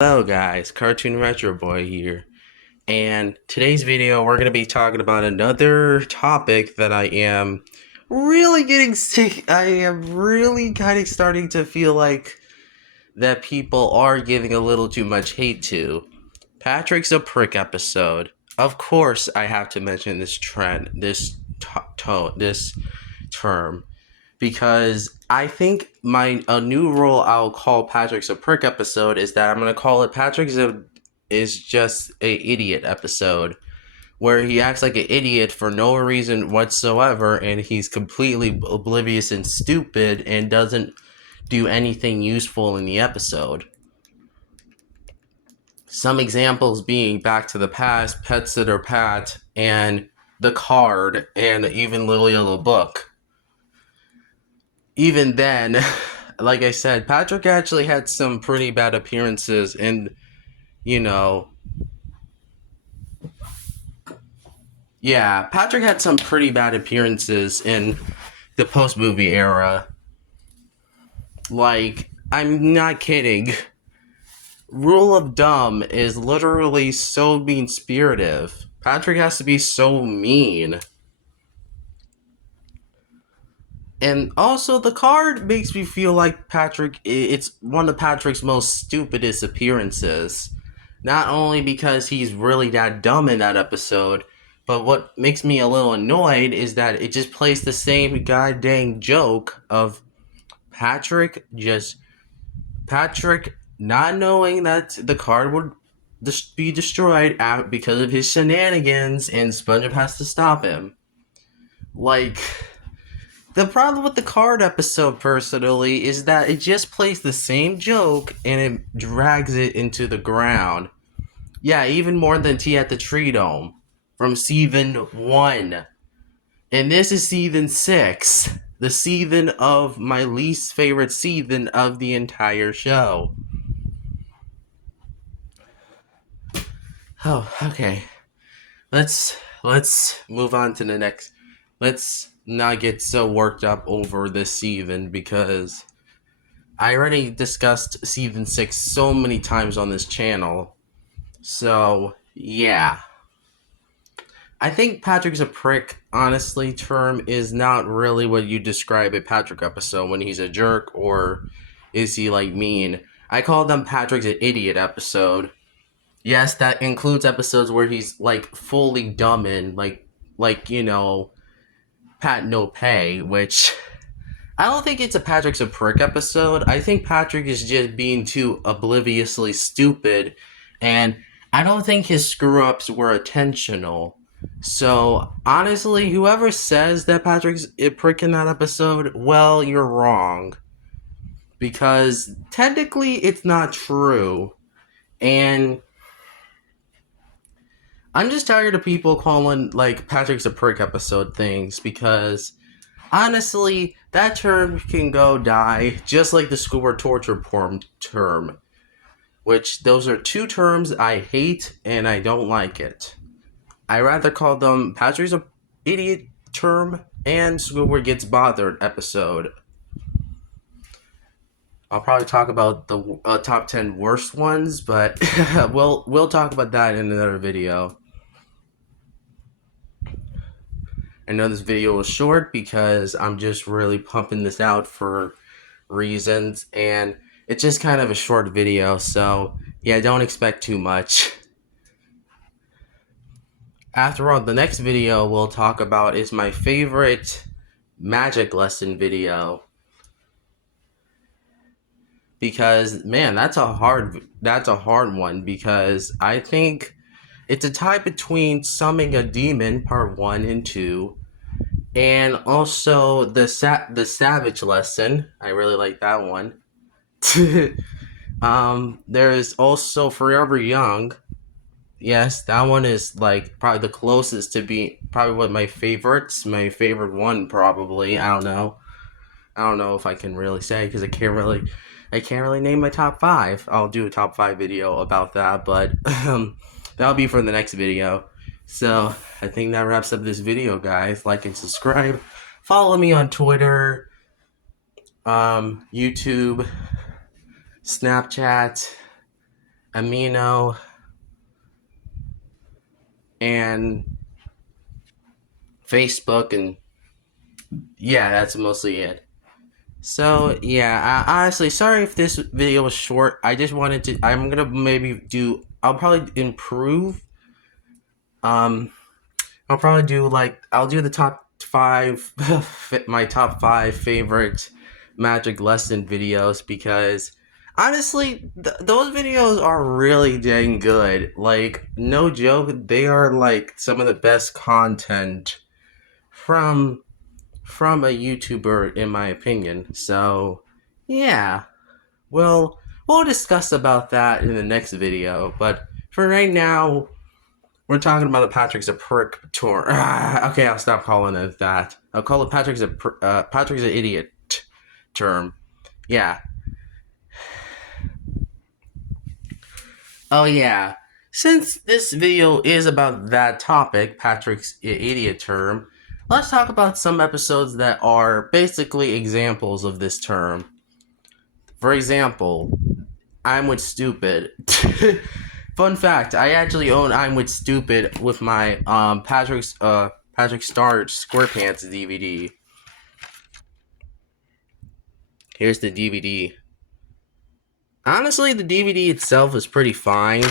Hello guys, Cartoon Retro Boy here. And today's video we're going to be talking about another topic that I am really getting sick. I am really kind of starting to feel like that people are giving a little too much hate to. Patrick's a Prick episode. Of course I have to mention this trend, this term, because I think my a new rule I'll call Patrick's a Prick episode is that I'm gonna call it is just a idiot episode, where he acts like an idiot for no reason whatsoever, and he's completely oblivious and stupid and doesn't do anything useful in the episode. Some examples being Back to the Past, Pet Sitter Pat, and The Card, and even Little Yellow Book. Even then, like I said, Patrick actually had some pretty bad appearances, and you know, yeah, Patrick had some pretty bad appearances in the post movie era. Like, I'm not kidding. Rule of Dumb is literally so mean spirited. Patrick has to be so mean. And also, the card makes me feel like it's one of Patrick's most stupidest appearances. Not only because he's really that dumb in that episode, but what makes me a little annoyed is that it just plays the same goddamn joke of Patrick just Patrick not knowing that the card would be destroyed because of his shenanigans, and SpongeBob has to stop him. Like, the problem with the card episode, personally, is that it just plays the same joke and it drags it into the ground. Yeah, even more than Tea at the Tree Dome from season 1. And this is season 6. The season of my least favorite season of the entire show. Oh, okay. Let's move on to the next. Let's not get so worked up over this season, because I already discussed season 6 so many times on this channel. So, yeah. I think Patrick's a Prick, honestly, term is not really what you describe a Patrick episode when he's a jerk, or is he like mean. I call them Patrick's an idiot episode. Yes, that includes episodes where he's like fully dumb and Pat No Pay, which I don't think it's a Patrick's a Prick episode. I think Patrick is just being too obliviously stupid, and I don't think his screw ups were intentional. So, honestly, whoever says that Patrick's a prick in that episode, well, you're wrong. Because technically it's not true. And I'm just tired of people calling, like, Patrick's a prick episode things, because honestly, that term can go die, just like the school torture porn term. Which, those are two terms I hate and I don't like it. I rather call them Patrick's a idiot term and Squidward Gets Bothered episode. I'll probably talk about the top 10 worst ones, but we'll talk about that in another video. I know this video was short because I'm just really pumping this out for reasons, and it's just kind of a short video, so yeah, don't expect too much. After all, the next video we'll talk about is my favorite magic lesson video, because man, that's a hard one, because I think it's a tie between Summoning a Demon Part 1 and 2, and also the Savage lesson. I really like that one. There's also Forever Young. Yes, that one is like probably the closest to be probably what my favorite one, probably. I don't know if I can really say, because I can't really name my top 5. I'll do a top 5 video about that, but that'll be for the next video. So, I think that wraps up this video, guys. Like and subscribe. Follow me on Twitter, YouTube, Snapchat, Amino, and Facebook, and yeah, that's mostly it. So yeah, honestly, sorry if this video was short. I just wanted to. I'm gonna maybe do. I'll probably improve. Um, I'll probably do like I'll do the top five, my top five favorite magic lesson videos because honestly, those videos are really dang good. Like no joke, they are like some of the best content from a YouTuber in my opinion. So yeah, well we'll discuss about that in the next video. But for right now, we're talking about the Patrick's a prick tour. Okay, I'll stop calling it that. I'll call it Patrick's an idiot term. Yeah. Oh yeah. Since this video is about that topic, Patrick's idiot term, let's talk about some episodes that are basically examples of this term. For example, I'm with Stupid. Fun fact: I actually own I'm with Stupid with my Patrick Star SquarePants DVD. Here's the DVD. Honestly, the DVD itself is pretty fine.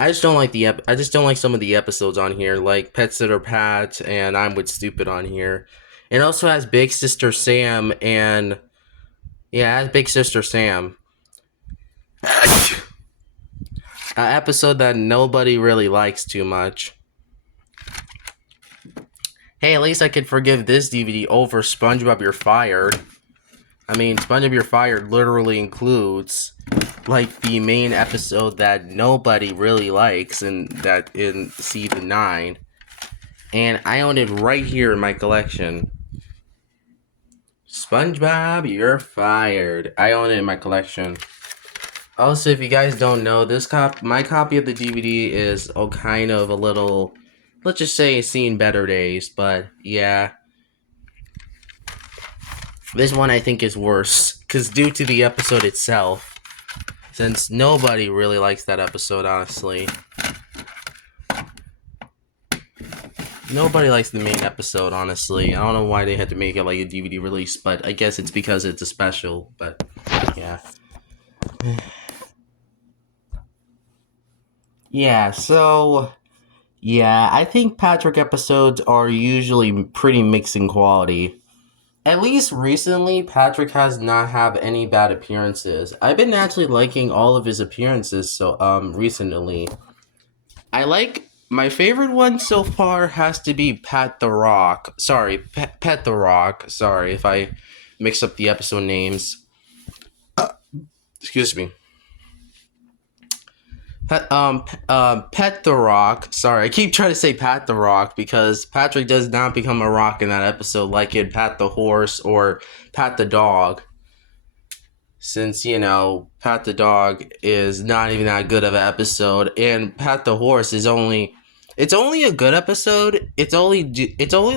I just don't like I just don't like some of the episodes on here, like Pet Sitter Pat and I'm with Stupid on here. It also has Big Sister Sam and yeah, it has Big Sister Sam. An episode that nobody really likes too much. Hey, at least I could forgive this DVD over SpongeBob You're Fired. I mean, SpongeBob You're Fired literally includes like the main episode that nobody really likes in season 9. And I own it right here in my collection. SpongeBob You're Fired. I own it in my collection. Also, if you guys don't know, my copy of the DVD is kind of a little, let's just say, seen better days. But yeah, this one I think is worse because due to the episode itself, since nobody really likes that episode, honestly. Nobody likes the main episode, honestly. I don't know why they had to make it like a DVD release, but I guess it's because it's a special. But yeah. Yeah, so yeah, I think Patrick episodes are usually pretty mixed in quality. At least recently, Patrick has not have any bad appearances. I've been actually liking all of his appearances so recently. I like my favorite one so far has to be Pat the Rock. Sorry, Pet the Rock. Sorry if I mix up the episode names. Excuse me. Pet the Rock. Sorry, I keep trying to say Pat the Rock because Patrick does not become a rock in that episode like in Pat the Horse or Pat the Dog. Since, Pat the Dog is not even that good of an episode, and Pat the Horse is only... It's only a good episode. It's only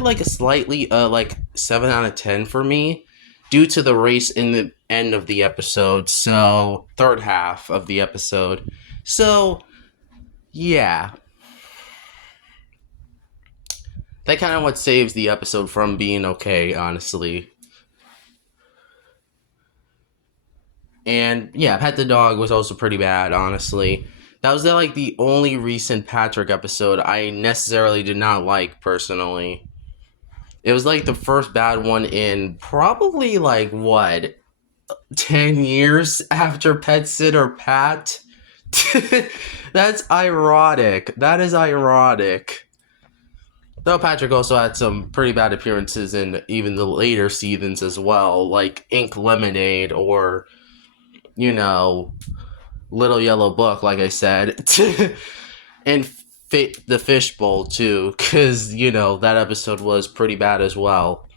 like a slightly, like 7 out of 10 for me due to the race in the end of the episode. So, third half of the episode. So, yeah. That kind of what saves the episode from being okay, honestly. And yeah, Pet the Dog was also pretty bad, honestly. That was like the only recent Patrick episode I necessarily did not like personally. It was like the first bad one in probably like what 10 years after Pet Sitter Pat. That's ironic. That is ironic. Though Patrick also had some pretty bad appearances in even the later seasons as well, like Ink Lemonade or, Little Yellow Book, like I said, and the Fishbowl too, because that episode was pretty bad as well.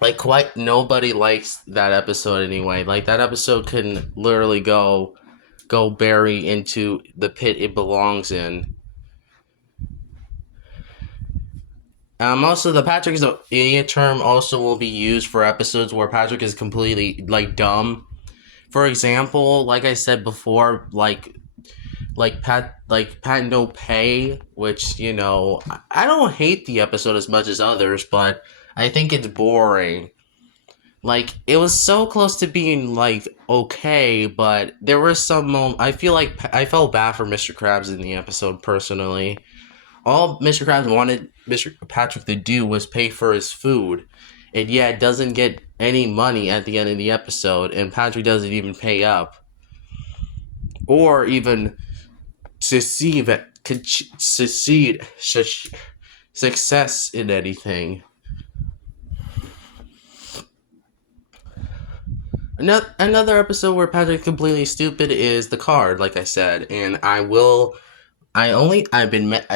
Like quite nobody likes that episode anyway. Like that episode can literally go bury into the pit it belongs in. Also, the Patrick is an idiot term also will be used for episodes where Patrick is completely like dumb. For example, like I said before, Pat No Pay, which I don't hate the episode as much as others, but I think it's boring. Like, it was so close to being like okay, but there were some I feel like I felt bad for Mr. Krabs in the episode personally. All Mr. Krabs wanted Mr. Patrick to do was pay for his food, and yet doesn't get any money at the end of the episode, and Patrick doesn't even pay up or even success in anything. Another episode where Patrick's completely stupid is the card, like I said, and I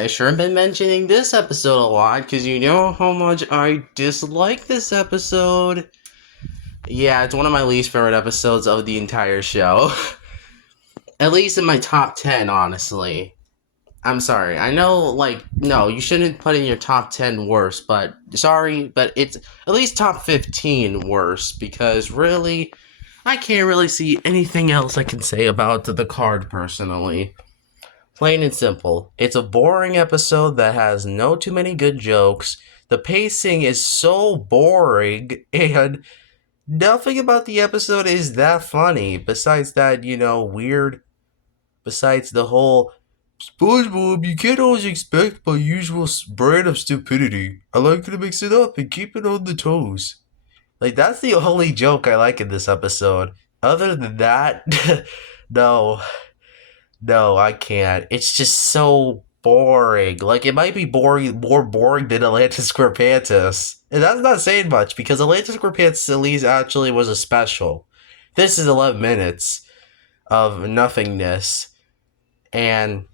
sure have been mentioning this episode a lot because you know how much I dislike this episode. Yeah, it's one of my least favorite episodes of the entire show. At least in my top 10, honestly. I'm sorry. I know, no, you shouldn't put in your top 10 worst, but sorry, but it's at least top 15 worst because really, I can't really see anything else I can say about the card personally. Plain and simple. It's a boring episode that has no too many good jokes. The pacing is so boring, and nothing about the episode is that funny. Besides that, weird. Besides the whole SpongeBob, you can't always expect my usual brand of stupidity. I like to mix it up and keep it on the toes. Like, that's the only joke I like in this episode. Other than that, no. No, I can't. It's just so boring. Like, it might be more boring than Atlantis Squarepants. And that's not saying much, because Atlantis Squarepants at least actually was a special. This is 11 minutes of nothingness. And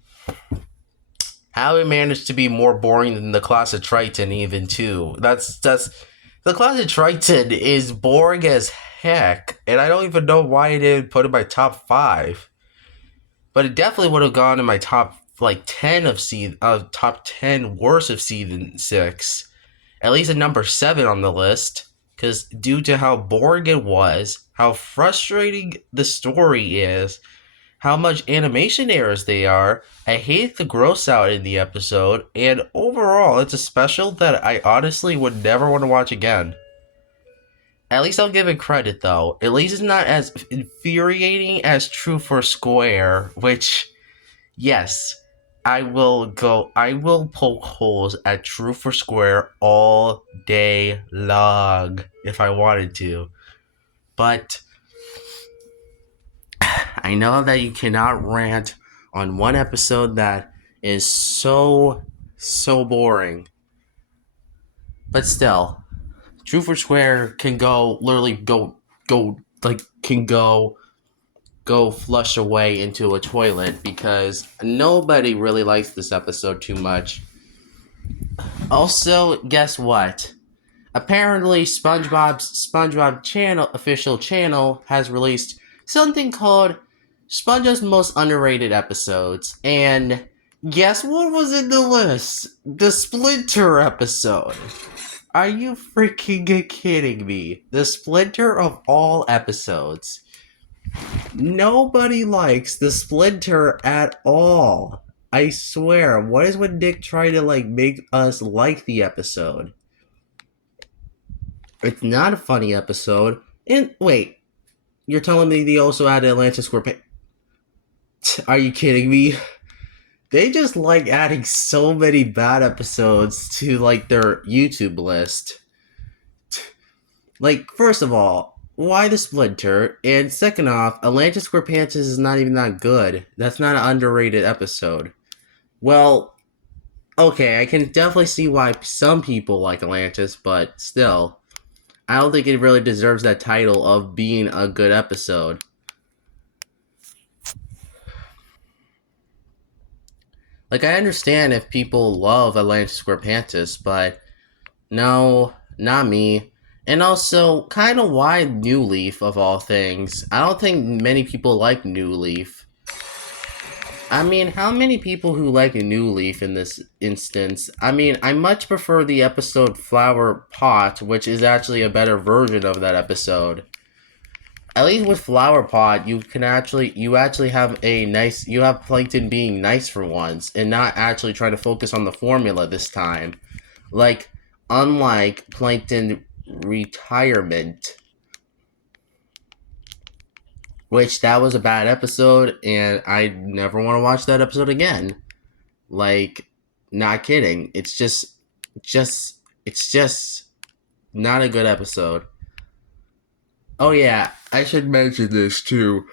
how it managed to be more boring than the Class of Triton even, too. That's the Class of Triton is boring as heck, and I don't even know why I didn't put it in my top 5. But it definitely would have gone in my top 10 of top 10 worst of season 6. At least at number 7 on the list. Because due to how boring it was, how frustrating the story is, how much animation errors they are, I hate the gross out in the episode, and overall, it's a special that I honestly would never want to watch again. At least I'll give it credit, though. At least it's not as infuriating as True for Square, which, yes, I will poke holes at True for Square all day long if I wanted to. But I know that you cannot rant on one episode that is so boring. But still, True for Square can go flush away into a toilet because nobody really likes this episode too much. Also, guess what? Apparently, SpongeBob channel official channel has released something called SpongeBob's Most Underrated Episodes, and guess what was in the list? The Splinter episode. Are you freaking kidding me? The Splinter of all episodes. Nobody likes the Splinter at all. I swear. What is when Nick tried to make us like the episode? It's not a funny episode. And wait, you're telling me they also added Atlantis Square? Are you kidding me? They just like adding so many bad episodes to their YouTube list. First of all, why the Splinter? And second off, Atlantis Squarepants is not even that good. That's not an underrated episode. Well, okay, I can definitely see why some people like Atlantis, but still, I don't think it really deserves that title of being a good episode. I understand if people love Atlantis Squarepants, but no, not me. And also, kind of why New Leaf, of all things? I don't think many people like New Leaf. I mean, how many people who like New Leaf in this instance? I mean, I much prefer the episode Flower Pot, which is actually a better version of that episode. At least with Flower Pot, you actually have a nice you have Plankton being nice for once and not actually trying to focus on the formula this time. Like unlike Plankton Retirement, which that was a bad episode and I never want to watch that episode again. Like not kidding. Just it's just not a good episode. Oh yeah, I should mention this too.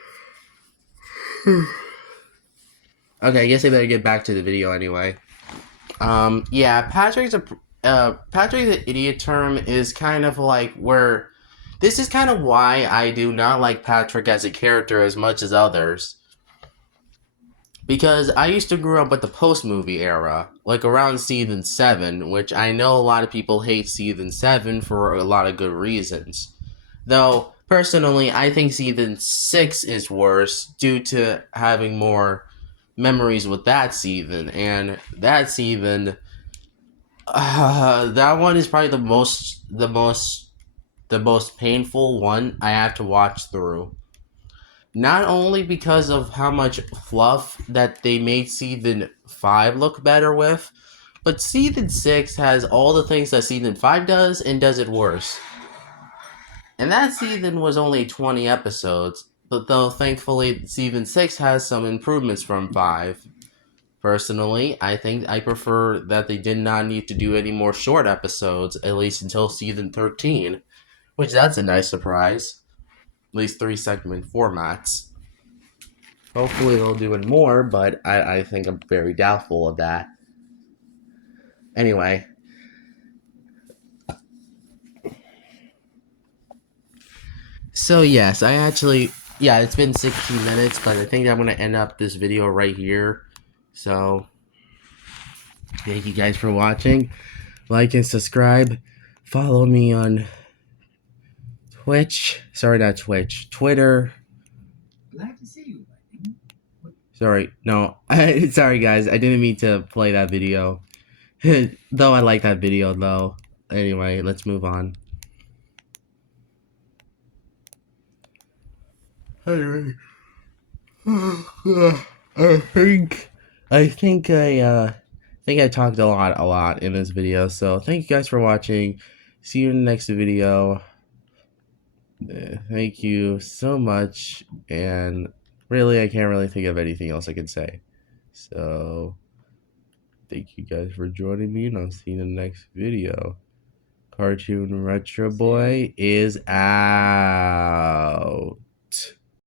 Okay, I guess I better get back to the video anyway. Yeah, Patrick's an idiot term is kind of like where this is kind of why I do not like Patrick as a character as much as others. Because I used to grow up with the post movie era, like around season 7, which I know a lot of people hate season 7 for a lot of good reasons. Though, personally, I think season 6 is worse due to having more memories with that season, and that season, that one is probably the most painful one I have to watch through. Not only because of how much fluff that they made season 5 look better with, but season 6 has all the things that season 5 does and does it worse. And that season was only 20 episodes, but though thankfully season 6 has some improvements from 5. Personally, I think I prefer that they did not need to do any more short episodes, at least until season 13, which that's a nice surprise. At least 3 segment formats. Hopefully they'll do it more, but I think I'm very doubtful of that. Anyway. So yes, yeah, it's been 16 minutes, but I think I'm going to end up this video right here. So, thank you guys for watching. Like and subscribe. Follow me on Twitch. Sorry, not Twitch. Twitter. Glad to see you. Sorry, no. Sorry, guys. I didn't mean to play that video. Though I like that video, though. Anyway, let's move on. Anyway. I think I talked a lot in this video. So thank you guys for watching. See you in the next video. Thank you so much, and really, I can't really think of anything else I can say. So, thank you guys for joining me, and I'll see you in the next video. Cartoon Retro Boy is out.